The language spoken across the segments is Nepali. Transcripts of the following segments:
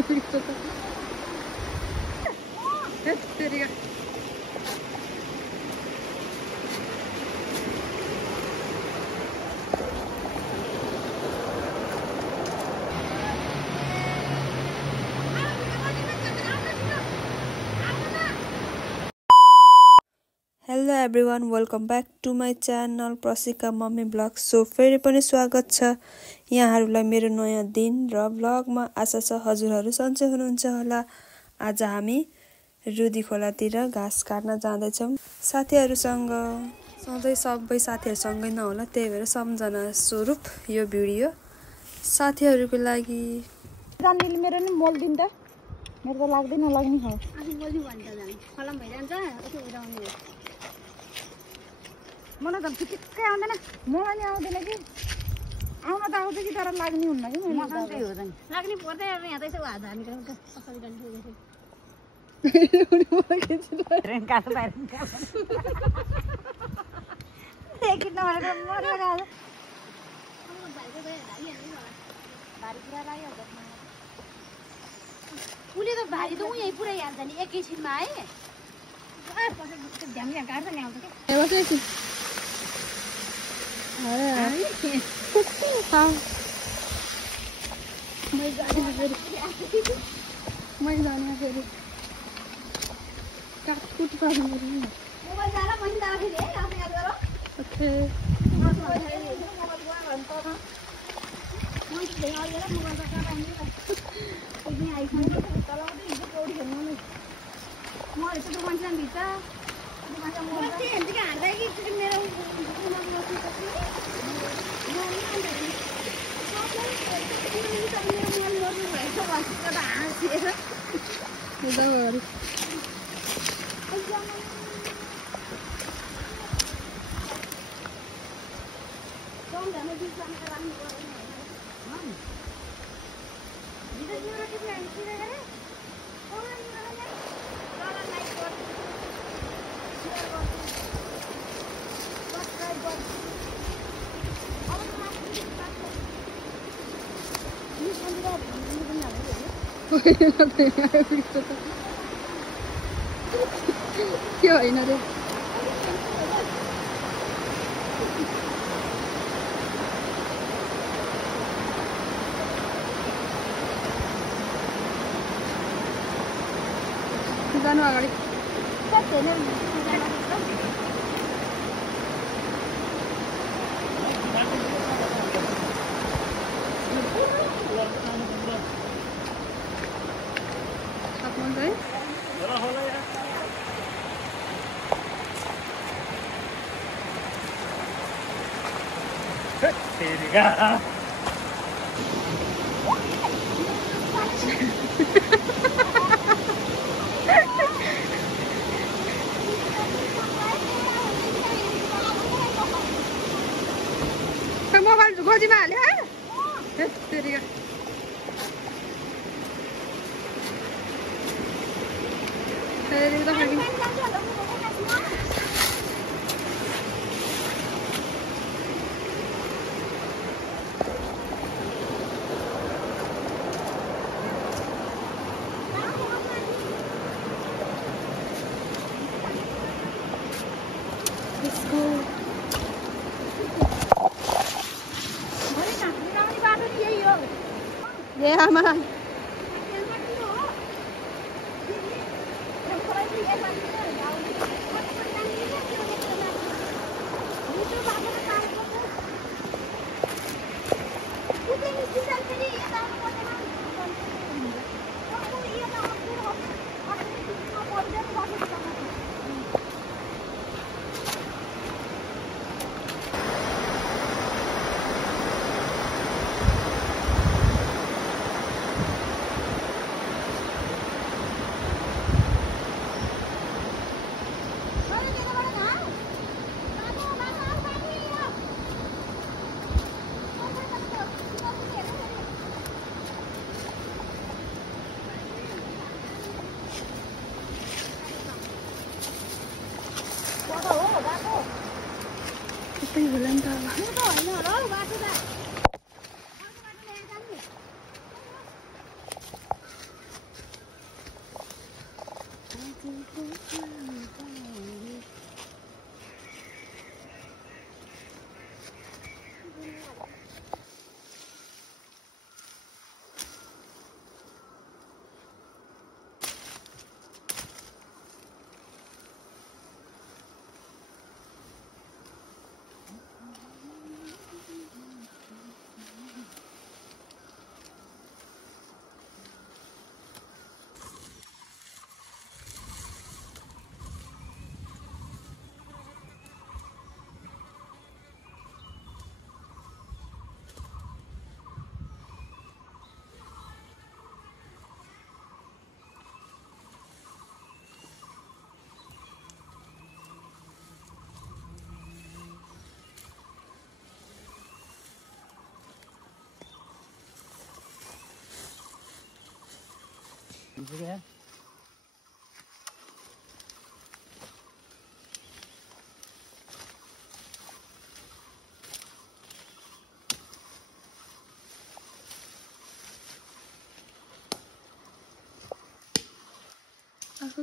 Hello everyone, welcome back to my channel Prasika Mummy Vlogs. So फेरि पनि स्वागत छ यहाँहरुलाई मेरो नयाँ दिन र भ्लगमा। आशा छ हजुरहरु सन्चै हुनुहुन्छ होला। आज हामी रुदी खोलातिर घाँस काट्न जाँदै छौं साथीहरुसँग। सधैं सबै साथीहरुसँगै नहोला, त्यही भएर सम्झना स्वरूप यो भिडियो साथीहरुको लागि। जान्दिल मेरो नि मोल दिन त मेरो त लाग्दैन लाग्ने हो। आफू मोली भन्छ जाने खलम भइरान्छ यसो उडाउने। मलाई त ठिक्कै आउँदैन, मलाई नि आउँदैन कि। आउन त आउँछ कि तर लाग्ने हुन्न कि मैले त त्यही हो नि। लाग्ने पर्दै अब यहाँ त यसो हात हानेको कसरी गर्ने ट्रेन काट्छ बाहिर एकछिन नभएर मरेर आयो। भारी कुरा लाग्यो उसले त भारी त यही पुऱ्याइहाल्छ नि एकैछिनमा है। ध्यान ध्यान काट्छ नि आउँछ कि मैले जाने फेरि काटकुट गर्नु पर्ने। मोबाइल जाला मैले जाला फेरि है आफै याद गर। ओके त्यो होइन रे। जानु अगाडि मोबाइल गोजीमा हाल्यो तेरिका। Yeah, man. Tapi belum tahu. आफू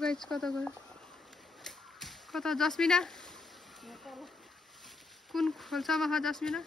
गाइस कता गयो कता जस्मिना कुन खोल्सामा छ जस्मिना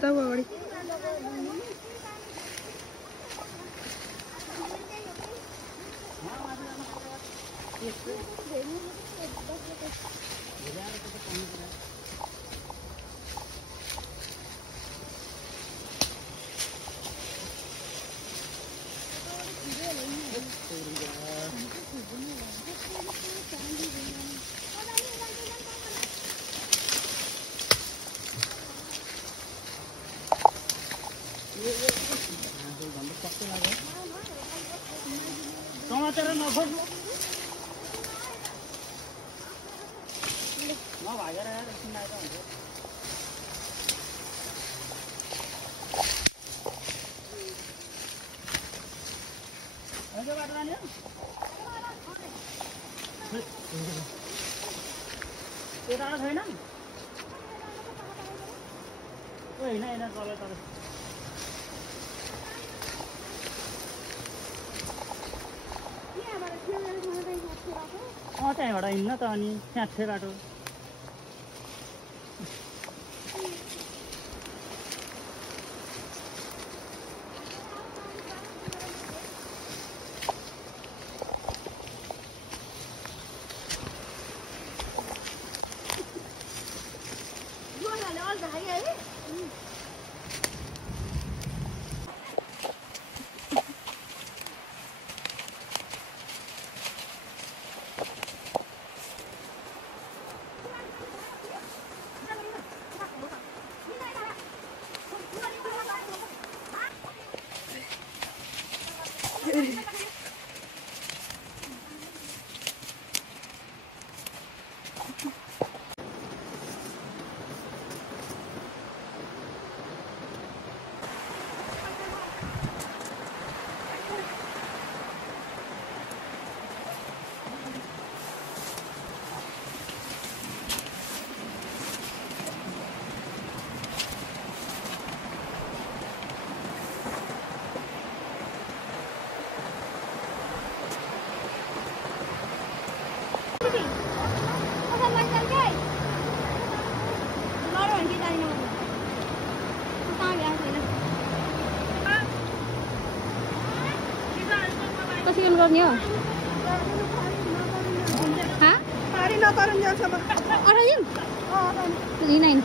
जाऊ अगाडि समाचार नखोज्नु नभागेर आएर सुनाएको हुन्छ बाटो लाने त्यो टाढो छैन होइन होइन तल तल त्यहाँबाट हिँड्न त अनि स्याच्छे बाटो कसरी गर्ने हो पारी नतरुन जान्छ म 18 दिन दिन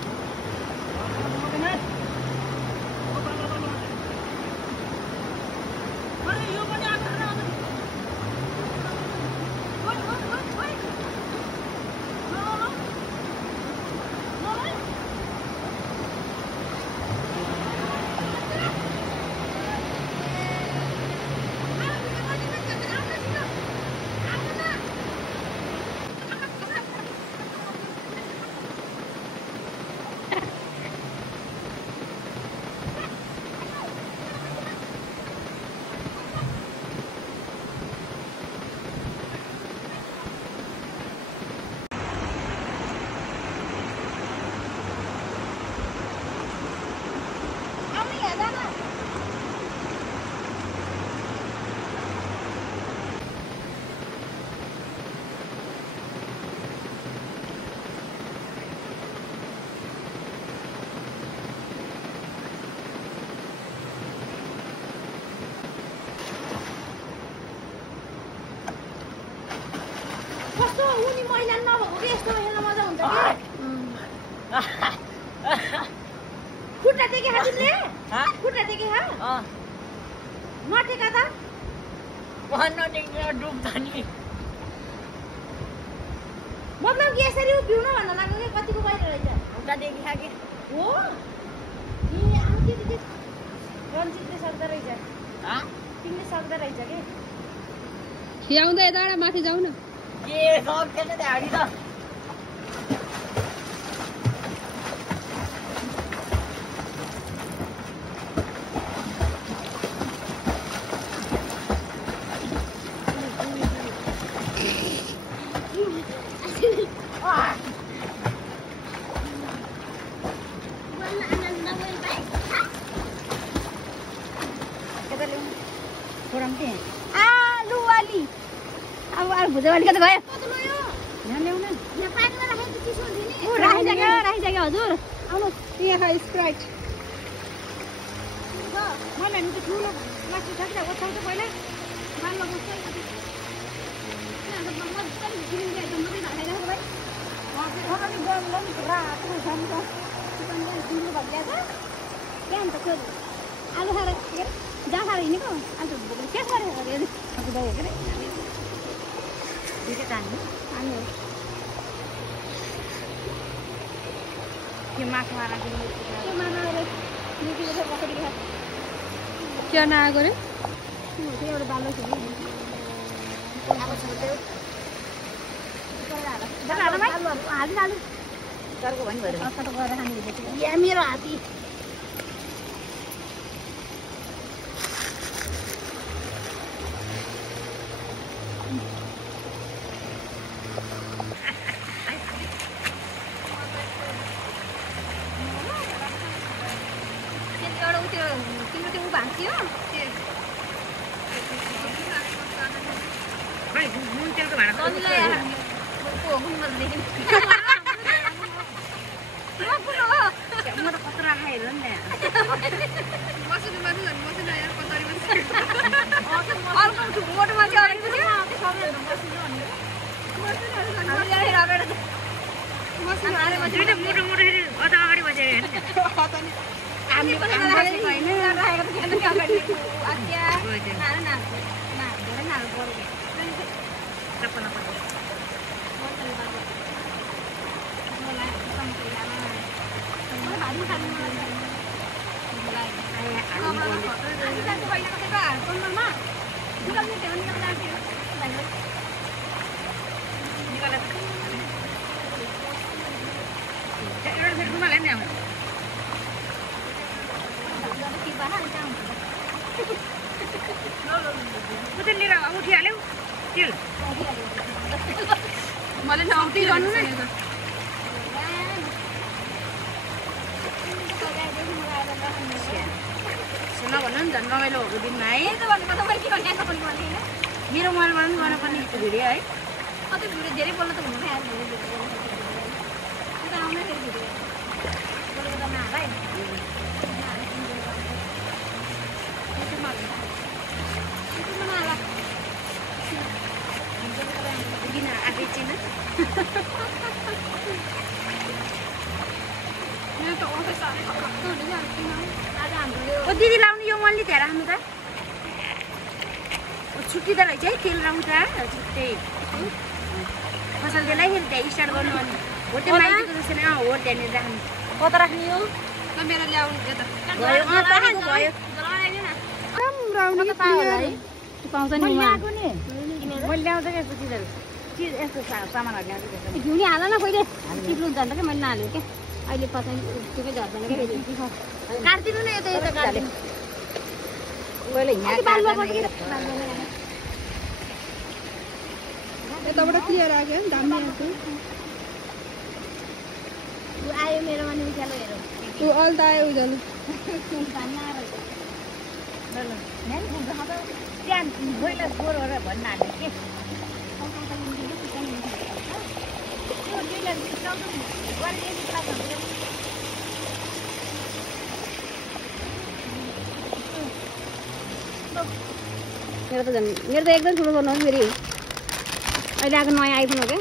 कस्तो उनी महिला नभएको कि यस्तो हेर्न मजा हुन्छ खुट्टा टेके तिमीले खुट्टा टेके नटेका त डुब्छ नि मतलब कि यसरी उभिउन भन्न लाग्यो कि कतिको बाहिर रहेछ खुट्टा देखि खाके हो ए रन्जितले सक्दो रहेछ तिमीले सक्दो रहेछ कि खियाउँदा यताबाट माथि जाऊ न के सक्दैन ढाडी त आलु वाली अब भुजावाली कता भयो यहाँ ल्याउन यहाँ पानीमा राखेको चिसो हुन्छ नि राखिसक्यो हजुर आउनुहोस् यहाँ खा स्प्राइट मलाई हामी त ठुलो प्लास्टिक छ कि ओछ्याउँछ पहिला मान्न बस्छ आलु खाएर जहाँ खाएर हिँडेको आलु के गरेर क्या नआएको रे एउटा बालो छ मेरो हात्ती तिम्रो त्यो भाँच्यो नुन तेलको भाँडा म त कचरा खाएर नि मोटो मान्छे मोटो मोटो अझ अगाडि बसेर लिएर उठिहाल्यौ तेल मैले नआउँदै गर्नु न सुन भन्नु नि झन् रमाइलो भएको दिनमा है मेरो मोबाइलबाट पनि गर्नुपर्ने भिडियो है कतै भिडियो धेरै बोल्न त हुनु भएन दिदी लाउने यो मल्ली त्यहाँ राख्नु त छुट्टी त रहेछ है तेल राउँछ छुट्टै फसल त्यसलाई फेरि त्यहाँ स्टार्ट गर्नु अनि हो त्यो माइतीको जस्तो नै हो त्यहाँनिर राख्नु कता राख्ने हो मेरो ल्याउनु यता भयो भयो पाउँछ नि मैले ल्याउँछ क्या यस्तो चिजहरू यस्तो सामानहरू ल्याउँछ घिउनी हाल न पहिले चिप्लो हुन्छ क्या मैले नहालेँ क्या अहिले पछाडि त्यो झर्दैन क्या काटिदिनु न यता यता काट्यो यताबाट क्लियर आयो घाम आयो मेरोमा नि उज्यालो हेरौँ त्यो अल्ट आयो उज्यालो त्यहाँ गइला स्कोर गरेर भन्न हाल्यो के मेरो त एकदम ठुलो गर्नु फेरि अहिले आएको नयाँ आइफोन हो क्या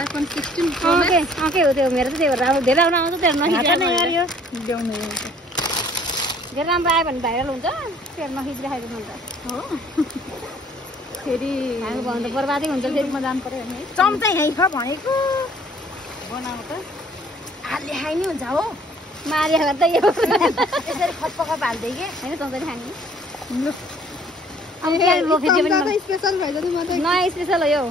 आइफोन 16 ओके हो त्यो मेरो त त्यही भएर अब धेरै राम्रो आउँछ त्यो नखिचिराख्नु ल्याउनु धेरै राम्रो आयो भने भाइरल हुन्छ त्यो नखिचिराखेको हुन्छ हो फेरि हामी भन्दा बर्बादै हुन्छ फेरि जानु पर्यो नि चम्चा यहीँ छ भनेको बनाएको त हातले खाइ नि हुन्छ हो मारिया त यो यसरी खप्पकप हाल्दै के होइन चम्चाले खाने स्पेशल भइज म त नयाँ स्पेसल हो यो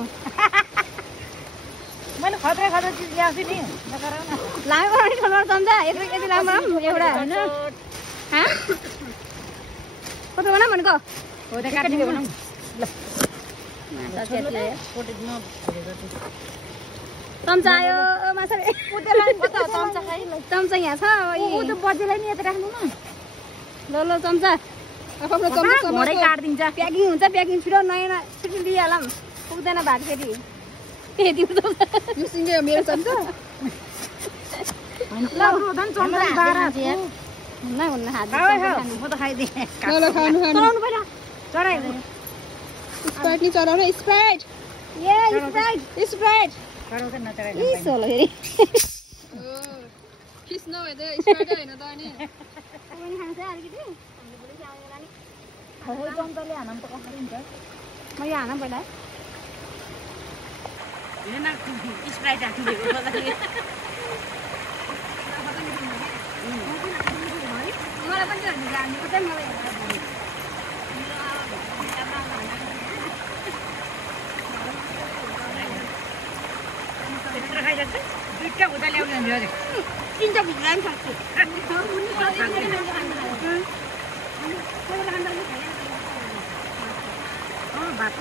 मैले खतरा चिज ल्याउँछु नि नगराउ न लामो बनाउने ठुलो चम्चा यति लामो एउटा होइन कस्तो बनाऊ भनेको हो त काट्ने बनाऊ चम्चा आयो माछाले चम्चा यहाँ छ बजेलाई नि यता राख्नु न ल चम्चा घोडै काटिदिन्छ प्याकिङ हुन्छ प्याकिङ छिटो नयाँ छिटो दिइहालौँ पुग्दैन भात फेरि मेरो चम्चा हुन्न हात म त खाइदिएँ ल खानु चलाउनु पहिला चढाइ स्प्राइट नि चलाउनु स्प्राइट स्प्राइट चढाउँछ नचढाइ सोलो फेरि फिस नभए त स्प्राइट होइन त अनि खान्छ अलिकति चम्चाले हान त कसरी हुन्छ म यो हान पहिला हेर्न स्प्राइट हालिदिएको मलाई पनि हानेको चाहिँ मलाई त्यत्रो खाइरहेको छ दुईटा हुँदा ल्याउने हुन्छ अरे तिनवटा भिज्दा पनि सक्छु भात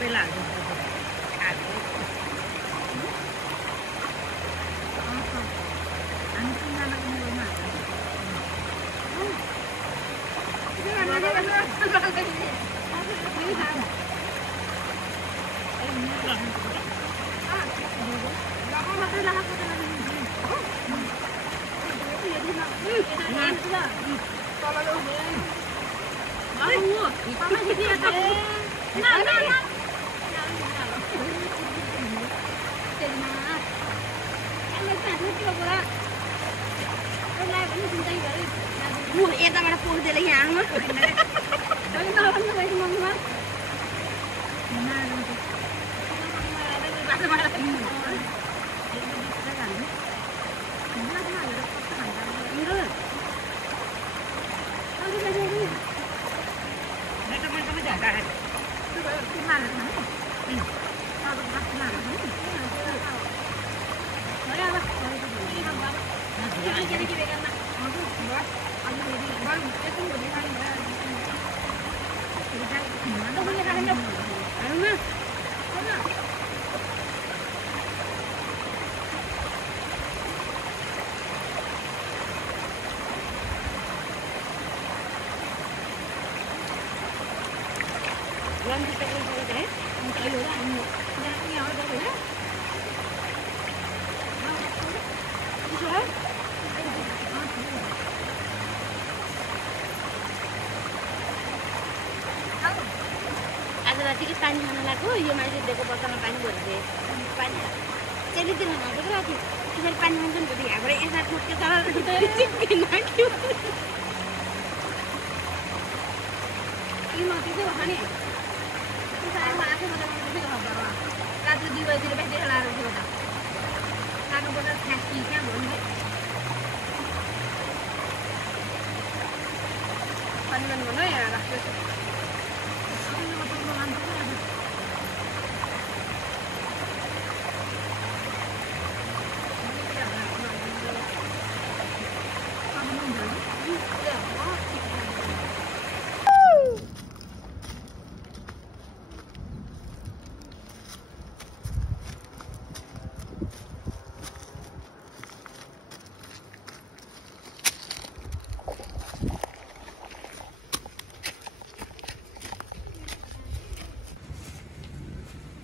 सबैलाई यताबाट पोख्दै यहाँ आज रातिकै पानी खान लाग्यो यो मान्छे दिएको बर्तनमा पानी भरिदिए पानी चेलीतिर नहालेको राति त्यसरी पानी खान्छ नि त यहाँबाट यसमा ठोक्यो नाख्यो माथि चाहिँ खाने आएको राति 2 बजीतिर बेसी लाएर उठेको त खानुपर्छ फ्याँकी कहाँ भन्नु पानी बन्द गर्नु यहाँ राख्छु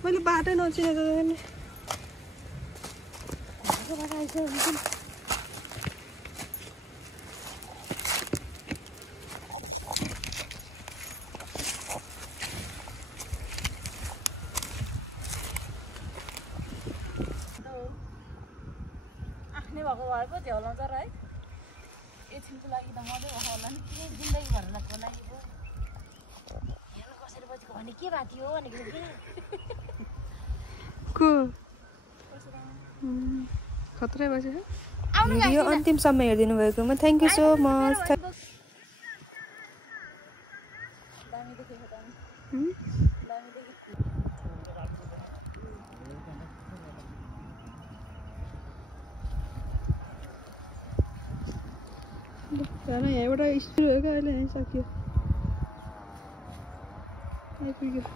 मैले बाटै नचिनेको नि आफ्नै भएको भए पो झ्याउलाउँछ र है एकछिनको लागि त मजै भएको होला नि के जिन्दगीभरको लागि पो हेर्नु कसरी बजेको भने के भएको थियो भनेको को खतरै बजे भिडियो अन्तिमसम्म हेरिदिनु भएकोमा थ्याङ्क यू सो मच दामी देखेको दामी दामी देखेको यहाँबाट स्पिड भयो क्या अहिले यहीँ सकियो आइपुग्यो